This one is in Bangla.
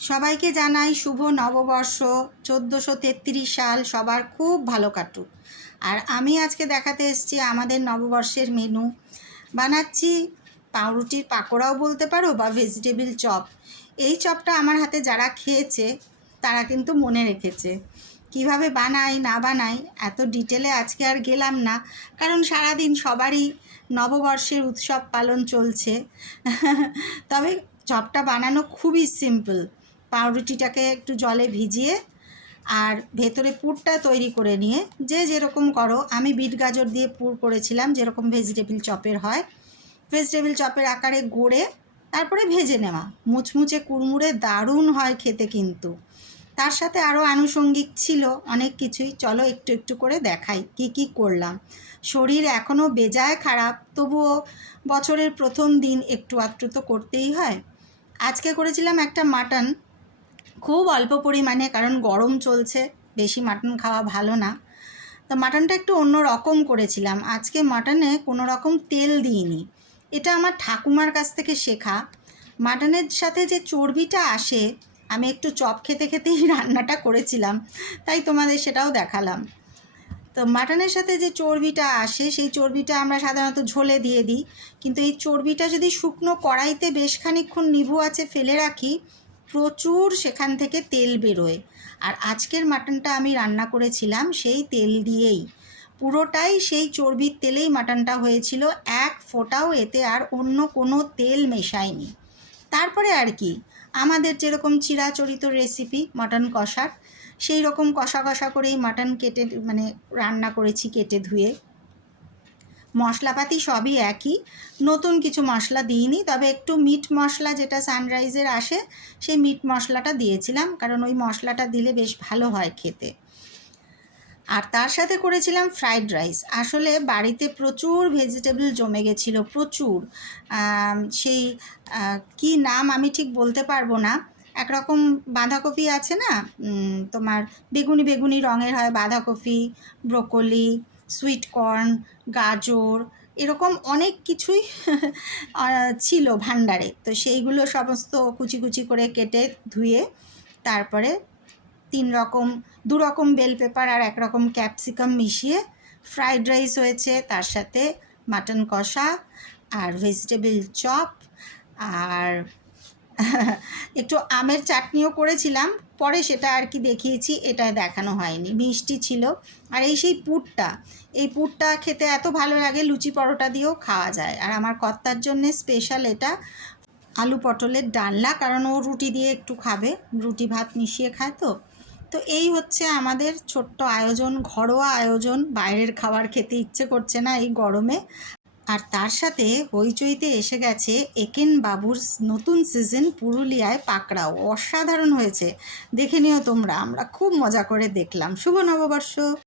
সবাইকে জানাই শুভ নববর্ষ। 1433 সাল সবার খুব ভালো কাটুক। আর আমি আজকে দেখাতে এসেছি আমাদের নববর্ষের মেনু। বানাচ্ছি পাউরুটির পাকোড়াও বলতে পারো বা ভেজিটেবিল চপ। এই চপটা আমার হাতে যারা খেয়েছে তারা কিন্তু মনে রেখেছে। কিভাবে বানাই না বানাই এত ডিটেলে আজকে আর গেলাম না, কারণ সারাদিন সবারই নববর্ষের উৎসব পালন চলছে। তবে চপটা বানানো খুবই সিম্পল। পাউরুটিটাকে একটু জলে ভিজিয়ে আর ভেতরে পুরটা তৈরি করে নিয়ে যে যেরকম করো, আমি বিট গাজর দিয়ে পুর করেছিলাম যেরকম ভেজিটেবিল চপের হয়। ভেজিটেবিল চপের আকারে গড়ে তারপরে ভেজে নেওয়া, মুচমুচে কুড়মুড়ে দারুণ হয় খেতে। কিন্তু তার সাথে আরও আনুষঙ্গিক ছিল অনেক কিছুই। চলো একটু একটু করে দেখাই কি কি করলাম। শরীর এখনও বেজায় খারাপ, তবুও বছরের প্রথম দিন একটু আধটু তো করতেই হয়। আজকে করেছিলাম একটা মাটন, খুব অল্প পরিমাণে, কারণ গরম চলছে, বেশি মাটন খাওয়া ভালো না। তো মাটনটা একটু অন্য রকম করেছিলাম। আজকে মাটনে কোনো রকম তেল দিইনি, এটা আমার ঠাকুমার কাছ থেকে শেখা। মাটনের সাথে যে চর্বিটা আসে, আমি একটু চপ খেতে খেতেই রান্নাটা করেছিলাম, তাই তোমাদের সেটাও দেখালাম। তো মাটনের সাথে যে চর্বিটা আসে সেই চর্বিটা আমরা সাধারণত ঝোলে দিয়ে দিই, কিন্তু এই চর্বিটা যদি শুকনো কড়াইতে বেশ খানিকক্ষণ নিভু আঁচে ফেলে রাখি, প্রচুর সেখান থেকে তেল বেরোয়। আর আজকের মাটনটা আমি রান্না করেছিলাম সেই তেল দিয়েই, পুরোটাই সেই চর্বির তেলেই মাটনটা হয়েছিল। এক ফোঁটাও এতে আর অন্য কোনো তেল মেশায়নি। তারপরে আর কি, আমাদের যেরকম চিরাচরিত রেসিপি মাটন কষার, সেই রকম কষা কষা করেই মাটন কেটে রান্না করেছি, কেটে ধুয়ে। মশলাপাতি সবই একই, নতুন কিছু মশলা দিইনি। তবে একটু মিট মশলা যেটা সানরাইজের আসে, সেই মিট মশলাটা দিয়েছিলাম, কারণ ওই মশলাটা দিলে বেশ ভালো হয় খেতে। আর তার সাথে করেছিলাম ফ্রাইড রাইস। আসলে বাড়িতে প্রচুর ভেজিটেবল জমে গেছিলো, প্রচুর। সেই কি নাম আমি ঠিক বলতে পারবো না। একরকম বাঁধাকপি আছে না, তোমার বেগুনি বেগুনি রঙের হয় বাঁধাকপি, ব্রোকলি, সুইট কর্ন, গাজর, এরকম অনেক কিছুই ছিল ভাণ্ডারে। তো সেইগুলো সমস্ত কুচি কুচি করে কেটে ধুয়ে তারপরে দু রকম বেল পেপার আর এক রকম ক্যাপসিকাম মিশিয়ে ফ্রাইড রাইস হয়েছে। তার সাথে মাটন কষা আর ভেজিটেবল চপ, আর একটু আমের চাটনিও করেছিলাম, পরে সেটা আর কি দেখিয়েছি, এটা দেখানো হয়নি। মিষ্টি ছিল। আর এই সেই পুরটা, এই পুরটা খেতে এত ভালো লাগে, লুচি পরোটা দিয়েও খাওয়া যায়। আর আমার কর্তার জন্যে স্পেশাল এটা আলু পটলের ডালনা, কারণ ও রুটি দিয়ে একটু খাবে, রুটি ভাত মিশিয়ে খায়। তো এই হচ্ছে আমাদের ছোট্ট আয়োজন, ঘরোয়া আয়োজন। বাইরের খাবার খেতে ইচ্ছে করছে না এই গরমে। আর তার সাথে হইচইতে এসে গেছে একেন বাবুর নতুন সিজন পুরুলিয়ায় পাকড়াও। অসাধারণ হয়েছে, দেখে নিও তোমরা। আমরা খুব মজা করে দেখলাম। শুভ নববর্ষ।